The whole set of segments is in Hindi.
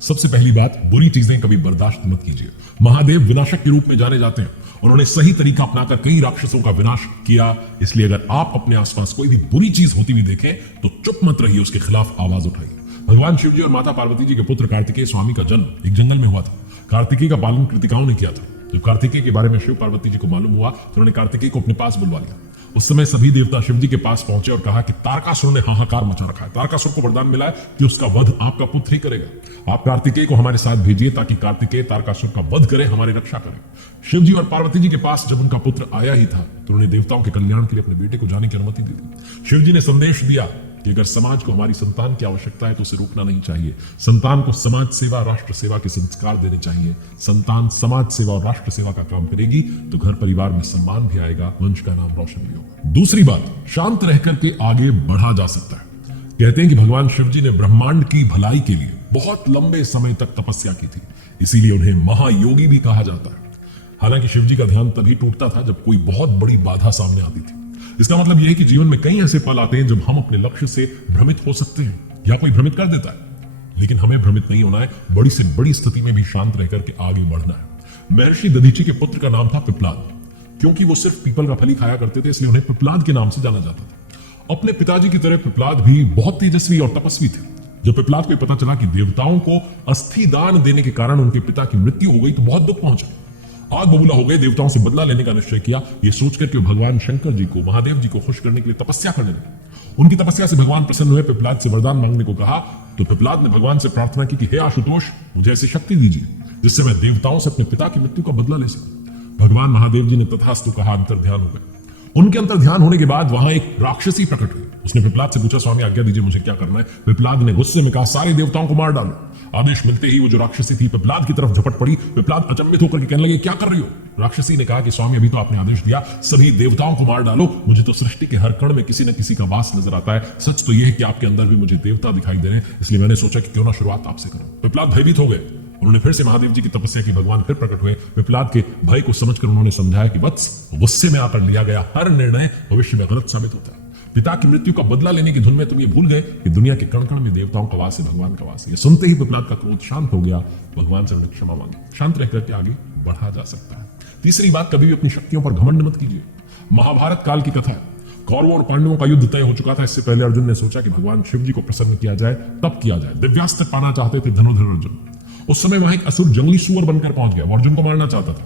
सबसे पहली बात, बुरी चीजें कभी बर्दाश्त मत कीजिए। महादेव विनाशक के रूप में जाने जाते हैं। उन्होंने सही तरीका अपनाकर कई राक्षसों का विनाश किया। इसलिए अगर आप अपने आसपास कोई भी बुरी चीज होती हुई देखें तो चुप मत रहिए, उसके खिलाफ आवाज उठाइए। भगवान शिव जी और माता पार्वती जी के पुत्र कार्तिकेय स्वामी का जन्म एक जंगल में हुआ था। कार्तिकेय का पालन कृतिकाओं ने किया था। जब कार्तिकेय के बारे में शिव पार्वती जी को मालूम हुआ तो उन्होंने कार्तिकेय को अपने पास बुलवा लिया। उस समय सभी देवता शिव जी के पास पहुंचे और कहा कि तारकासुर ने हाहाकार मचा रखा है। तारकासुर को वरदान मिला है कि उसका वध आपका पुत्र ही करेगा। आप कार्तिकेय को हमारे साथ भेजिए ताकि कार्तिकेय तारकासुर का वध करे, हमारी रक्षा करे। शिव जी और पार्वती जी के पास जब उनका पुत्र आया ही था तो उन्होंने देवताओं के कल्याण के लिए अपने बेटे को जाने की अनुमति दी थी। शिव जी ने संदेश दिया कि अगर समाज को हमारी संतान की आवश्यकता है तो उसे रोकना नहीं चाहिए। संतान को समाज सेवा, राष्ट्र सेवा के संस्कार देने चाहिए। संतान समाज सेवा और राष्ट्र सेवा का काम करेगी तो घर परिवार में सम्मान भी आएगा, वंश का नाम रोशन भी होगा। दूसरी बात, शांत रहकर के आगे बढ़ा जा सकता है। कहते हैं कि भगवान शिव जी ने ब्रह्मांड की भलाई के लिए बहुत लंबे समय तक तपस्या की थी, इसीलिए उन्हें महायोगी भी कहा जाता है। हालांकि शिव जी का ध्यान तभी टूटता था जब कोई बहुत बड़ी बाधा सामने आती थी। इसका मतलब यह है कि जीवन में कई ऐसे पल आते हैं जब हम अपने लक्ष्य से भ्रमित हो सकते हैं या कोई भ्रमित कर देता है, लेकिन हमें भ्रमित नहीं होना है। बड़ी से बड़ी स्थिति में भी शांत रहकर के आगे बढ़ना है। महर्षि दधीची के पुत्र का नाम था पिपलाद। क्योंकि वो सिर्फ पीपल का फल ही खाया करते थे, इसलिए उन्हें पिपलाद के नाम से जाना जाता था। अपने पिताजी की तरह पिपलाद भी बहुत तेजस्वी और तपस्वी थे। जब पिपलाद को पता चला कि देवताओं को अस्थि दान देने के कारण उनके पिता की मृत्यु हो गई तो बहुत दुख पहुंचा। आग बबूला हो गए, देवताओं से बदला लेने का निश्चय किया। ये सोचकर कि भगवान शंकर जी को, महादेव जी को खुश करने के लिए तपस्या करने लगे। उनकी तपस्या से भगवान प्रसन्न हुए, पिपलाद से वरदान मांगने को कहा तो पिपलाद ने भगवान से प्रार्थना की कि हे आशुतोष, मुझे ऐसी शक्ति दीजिए जिससे मैं देवताओं से अपने पिता की मृत्यु का बदला ले सकूं। भगवान महादेव जी ने तथास्तु कहा, अंतर ध्यान हो गए। उनके अंतर ध्यान होने के बाद वहां एक राक्षसी प्रकट हुई। उसने पिपलाद से पूछा, स्वामी आज्ञा दीजिए, मुझे क्या करना है। पिपलाद ने गुस्से में कहा, सारे देवताओं को मार डालो। आदेश मिलते ही वो जो राक्षसी थी पिपलाद की तरफ झपट पड़ी। पिपलाद अचंभित होकर के कहने लगे, क्या कर रही हो। राक्षसी ने कहा कि स्वामी अभी तो आपने आदेश दिया सभी देवताओं को मार डालो, मुझे तो सृष्टि के हर कण में किसी न किसी का वास नजर आता है। सच तो यह है कि आपके अंदर भी मुझे देवता दिखाई दे रहे हैं, इसलिए मैंने सोचा कि क्यों ना शुरुआत आपसे करूं। पिपलाद भयभीत हो गए। उन्होंने फिर से महादेव जी की तपस्या की। भगवान फिर प्रकट हुए। पिपलाद के भय को समझकर उन्होंने समझाया कि वत्स, गुस्से में आकर लिया गया हर निर्णय भविष्य में गलत साबित होता है। पिता की मृत्यु का बदला लेने की धुन में तुम ये भूल गए कि दुनिया के कण कण में देवताओं का वास है, भगवान का वास है। सुनते ही पिपलाद का क्रोध शांत हो गया। भगवान से उन्होंने क्षमा मांगी। शांत रहकर के आगे बढ़ा जा सकता है। तीसरी बात, कभी भी अपनी शक्तियों पर घमंड मत कीजिए। महाभारत काल की कथा है। कौरवों और पांडवों का युद्ध तय हो चुका था। इससे पहले अर्जुन ने सोचा कि भगवान शिव जी को प्रसन्न किया जाए, तब किया जाए। दिव्यास्त्र पाना चाहते थे धनुर्धर अर्जुन। उस समय वहां एक असुर जंगली सुअर बनकर पहुंच गया। वो अर्जुन को मारना चाहता था।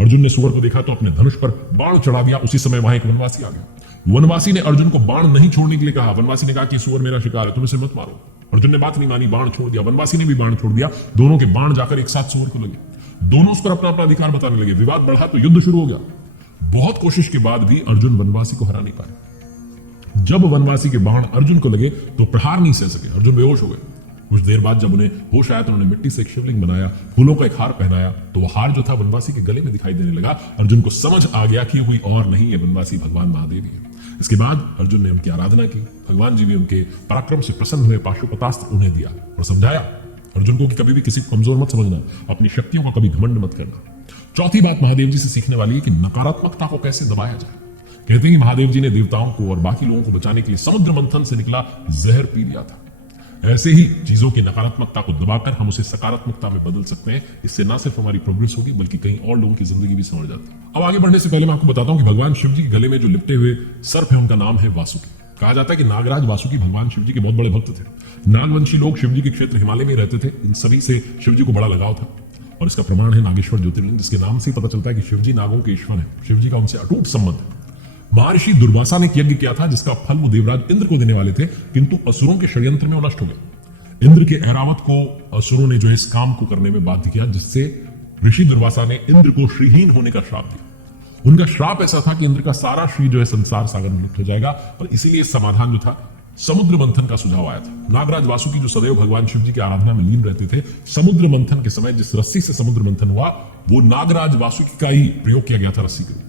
अर्जुन ने सुअर को देखा तो अपने धनुष पर बाण चढ़ा दिया। उसी समय वहां एक वनवासी आ गया। वनवासी ने अर्जुन को बाण नहीं छोड़ने के लिए कहा। वनवासी ने कहा कि सुअर मेरा शिकार है, तुम इसे मत मारो। अर्जुन ने बात नहीं मानी, बाण छोड़ दिया। वनवासी ने भी बाण छोड़ दिया। दोनों के बाण जाकर एक साथ सुअर को लगे। दोनों उस पर अपना अपना अधिकार बताने लगे। विवाद बढ़ा तो युद्ध शुरू हो गया। बहुत कोशिश के बाद भी अर्जुन वनवासी को हरा नहीं पाए। जब वनवासी के बाण अर्जुन को लगे तो प्रहार नहीं सह सके। अर्जुन बेहोश हो गए। कुछ देर बाद जब उन्हें होश आया तो उन्होंने मिट्टी से एक शिवलिंग बनाया, फूलों का एक हार पहनाया। तो वो हार जो था वनवासी के गले में दिखाई देने लगा। अर्जुन को समझ आ गया कि कोई और नहीं है, वनवासी भगवान महादेव ही है। इसके बाद अर्जुन ने उनकी आराधना की। भगवान जी भी उनके पराक्रम से प्रसन्न हुए। पाशुपतास्त्र उन्हें दिया और समझाया अर्जुन को कि कभी भी किसी को कमजोर मत समझना, अपनी शक्तियों का कभी घमंड मत करना। चौथी बात महादेव जी से सीखने वाली है कि नकारात्मकता को कैसे दबाया जाए। कहते हैं कि महादेव जी ने देवताओं को और बाकी लोगों को बचाने के लिए समुद्र मंथन से निकला जहर पी लिया था। ऐसे ही चीजों की नकारात्मकता को दबाकर हम उसे सकारात्मकता में बदल सकते हैं। इससे ना सिर्फ हमारी प्रोग्रेस होगी बल्कि कई और लोगों की जिंदगी भी संवर जाती है। अब आगे बढ़ने से पहले मैं आपको बताता हूं कि भगवान शिव जी के गले में जो लिपटे हुए सर्प है उनका नाम है वासुकी। कहा जाता है कि नागराज वासुकी भगवान शिव जी के बहुत बड़े भक्त थे। नागवंशी लोग शिव जी के क्षेत्र हिमालय में रहते थे। इन सभी से शिव जी को बड़ा लगाव था और इसका प्रमाण है नागेश्वर ज्योतिर्लिंग, जिसके नाम से पता चलता है कि शिव जी नागों के ईश्वर है। शिव जी का उनसे अटूट संबंध है। महर्षि दुर्वासा ने यज्ञ किया था जिसका फल वो देवराज इंद्र को देने वाले थे, किंतु असुरों के षड्यंत्र में वो नष्ट हो गए। इंद्र के ऐरावत को असुरों ने जो इस काम को करने में बाध्य किया, जिससे ऋषि दुर्वासा ने इंद्र को श्रीहीन होने का श्राप दिया। उनका श्राप ऐसा था कि इंद्र का सारा श्री जो है संसार सागर में लुप्त हो जाएगा और इसीलिए समाधान जो था समुद्र मंथन का सुझाव आया था। नागराज वासुकी जो सदैव भगवान शिव जी की आराधना में लीन रहते थे, समुद्र मंथन के समय जिस रस्सी से समुद्र मंथन हुआ वो नागराज वासुकी का ही प्रयोग किया गया था रस्सी के रूप में।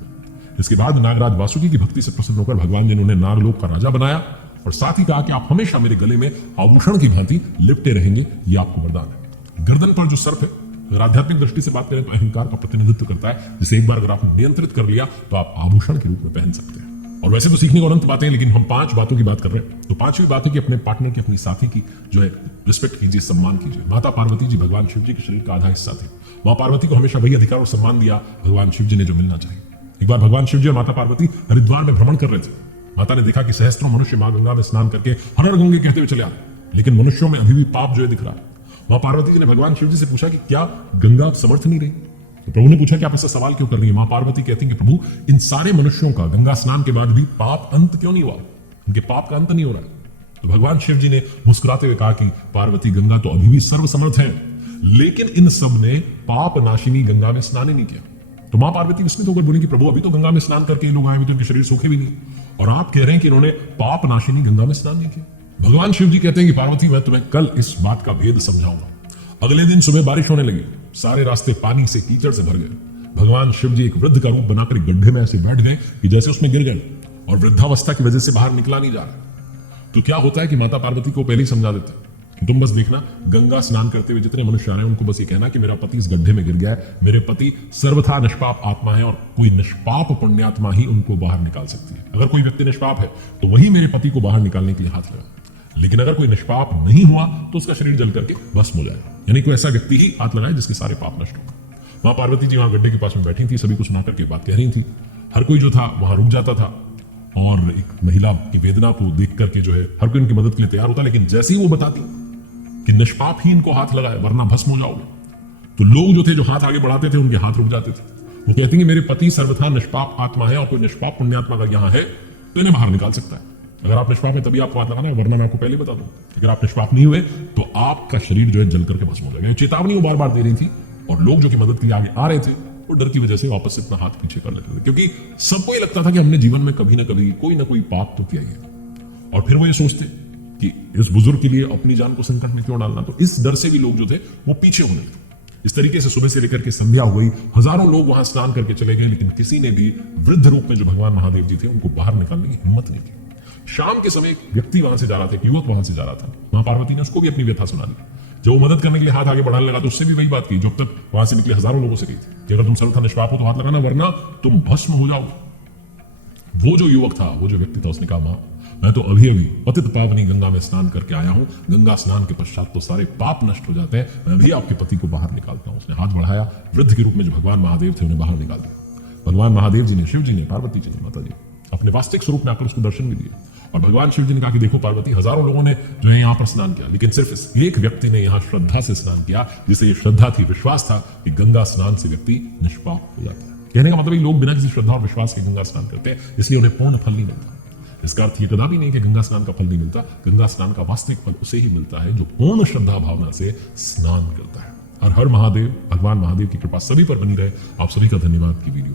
इसके बाद नागराज वासुकी की भक्ति से प्रसन्न होकर भगवान जी ने उन्हें नागलोक का राजा बनाया और साथ ही कहा कि आप हमेशा मेरे गले में आभूषण की भांति लिपटे रहेंगे, ये आपको वरदान है। गर्दन पर जो सर्प है अगर आध्यात्मिक दृष्टि से बात करें तो अहंकार का प्रतिनिधित्व करता है, जिसे एक बार अगर आपने नियंत्रित कर लिया तो आप आभूषण के रूप में पहन सकते हैं। और वैसे तो सीखने को अनंत बातें हैं, लेकिन हम 5 बातों की बात कर रहे हैं। तो 5वीं बात है कि अपने पार्टनर की, अपनी साथी की जो है रिस्पेक्ट कीजिए, सम्मान कीजिए। माता पार्वती जी भगवान शिव जी के शरीर का आधा हिस्सा थे। मां पार्वती को हमेशा वही अधिकार और सम्मान दिया भगवान शिव जी ने जो मिलना चाहिए। एक बार भगवान शिव जी और माता पार्वती हरिद्वार में भ्रमण कर रहे थे। माता ने देखा कि सहस्त्रों मनुष्य मां गंगा में स्नान करके हर हर गंगे कहते हुए चले आ रहे, लेकिन मनुष्यों में अभी भी पाप जो है दिख रहा है। मां पार्वती जी ने भगवान शिव जी से पूछा कि क्या गंगा समर्थ नहीं रही? तो प्रभु ने पूछा कि आप ऐसा सवाल क्यों कर रही है? मां पार्वती कहती हैं कि प्रभु, इन सारे मनुष्यों का गंगा स्नान के बाद भी पाप अंत क्यों नहीं हुआ? उनके पाप का अंत नहीं हो रहा है। तो भगवान शिव जी ने मुस्कुराते हुए कहा कि पार्वती, गंगा तो अभी भी सर्वसमर्थ है, लेकिन इन सब ने पाप नाशिनी गंगा में स्नान ही नहीं किया। तो मां पार्वती विस्मित होकर बोली कि प्रभु, अभी तो गंगा में स्नान करके ये लोग आए, अभी तो इनके शरीर सूखे भी नहीं, और आप कह रहे हैं कि इन्होंने पाप नाशिनी गंगा में स्नान नहीं किया। भगवान शिव जी कहते हैं कि पार्वती, मैं तुम्हें कल इस बात का भेद समझाऊंगा। अगले दिन सुबह बारिश होने लगी, सारे रास्ते पानी से, कीचड़ से भर गए। भगवान शिव जी एक वृद्ध का रूप बनाकर एक गड्ढे में ऐसे बैठ गए कि जैसे उसमें गिर गए, और वृद्धावस्था की वजह से बाहर निकला नहीं जा रहा। तो क्या होता है कि माता पार्वती को पहले ही समझा देते कि तुम बस देखना, गंगा स्नान करते हुए जितने मनुष्य आ रहे हैं उनको बस ये कहना कि मेरा पति इस गड्ढे में गिर गया है, मेरे पति सर्वथा निष्पाप आत्मा है, और कोई निष्पाप पुण्यात्मा ही उनको बाहर निकाल सकती है। अगर कोई व्यक्ति निष्पाप है तो वही मेरे पति को बाहर निकालने के लिए हाथ लगा, लेकिन अगर कोई निष्पाप नहीं हुआ तो उसका शरीर जल करके भस्म हो जाएगा। यानी कोई ऐसा व्यक्ति ही हाथ लगाए जिसके सारे पाप नष्ट हो। मां पार्वती जी वहां गड्ढे के पास में बैठी थी, सभी को सुना करके बात कह रही थी। हर कोई जो था वहां रुक जाता था, और एक महिला की वेदना को देख करके जो है हर कोई उनकी मदद के लिए तैयार होता, लेकिन जैसे ही वो बताती कि निष्पाप ही इनको हाथ लगाए वरना भस्म हो जाओगे, तो लोग जो थे, जो हाथ आगे बढ़ाते थे, उनके हाथ रुक जाते थे। वो कहते हैं कि मेरे पति सर्वथा निष्पाप आत्मा है, और कोई निष्पाप पुण्यात्मा अगर यहाँ है तो इन्हें बाहर निकाल सकता है। अगर आप निष्पाप है तभी आपको हाथ लगाना है, वरना मैं आपको पहले बता दूं, अगर आप निष्पाप नहीं हुए तो आपका शरीर जो है जल करके भस्म हो जाएगा। चेतावनी वो बार बार दे रही थी, और लोग जो कि मदद के लिए आगे आ रहे थे वो डर की वजह से वापस से अपना हाथ पीछे कर लेते थे, क्योंकि सबको ये लगता था कि हमने जीवन में कभी ना कभी कोई ना कोई पाप तो किया ही है। और फिर वो ये सोचते कि इस बुजुर्ग के लिए अपनी जान को संकट में क्यों डालना। तो इस डर से भी लोग जो थे वो पीछे होने लगे। इस तरीके से सुबह से लेकर के संध्या हो गई, हजारों लोग वहां स्नान करके चले गए, लेकिन किसी ने भी वृद्ध रूप में जो भगवान महादेव जी थे उनको बाहर निकालने की हिम्मत नहीं की। शाम के समय एक व्यक्ति वहां से जा रहा था, एक युवक वहां से जा रहा था। मां पार्वती ने उसको भी अपनी व्यथा सुना दी। जब वो मदद करने के लिए हाथ आगे बढ़ाने लगा तो उससे भी वही बात की जो अब तक वहां से निकले हजारों लोगों से कही थी कि अगर तुम सर्वथा निष्पाप हो तो हाथ लगाना, वरना तुम भस्म हो जाओगे। वो जो युवक था, वो जो व्यक्ति था, उसने कहा, मां, मैं तो अभी अभी पतित पावनी गंगा में स्नान करके आया हूं। गंगा स्नान के पश्चात तो सारे पाप नष्ट हो जाते हैं, मैं भी आपके पति को बाहर निकालता हूं। उसने हाथ बढ़ाया, वृद्ध के रूप में जो भगवान महादेव थे उन्हें बाहर निकाल दिया। भगवान महादेव जी ने, शिव जी ने, पार्वती जी ने, माता जी अपने वास्तविक स्वरूप में आकर उसको दर्शन भी दिए। और भगवान शिव जी ने कहा कि देखो पार्वती, हजारों लोगों ने जो है यहाँ पर स्नान किया, लेकिन सिर्फ इस एक व्यक्ति ने यहाँ श्रद्धा से स्नान किया, जिसे ये श्रद्धा थी, विश्वास था कि गंगा स्नान से व्यक्ति निष्पाप हो जाता है। कहने का मतलब लोग बिना किसी श्रद्धा और विश्वास के गंगा स्नान करते हैं, इसलिए उन्हें पूर्ण फल नहीं मिलता। इसका अर्थ ये कदापि नहीं कि गंगा स्नान का फल नहीं मिलता। गंगा स्नान का वास्तविक फल उसे ही मिलता है जो पूर्ण श्रद्धा भावना से स्नान करता है। हर हर महादेव, भगवान महादेव की कृपा सभी पर बनी रहे। आप सभी का धन्यवाद की वीडियो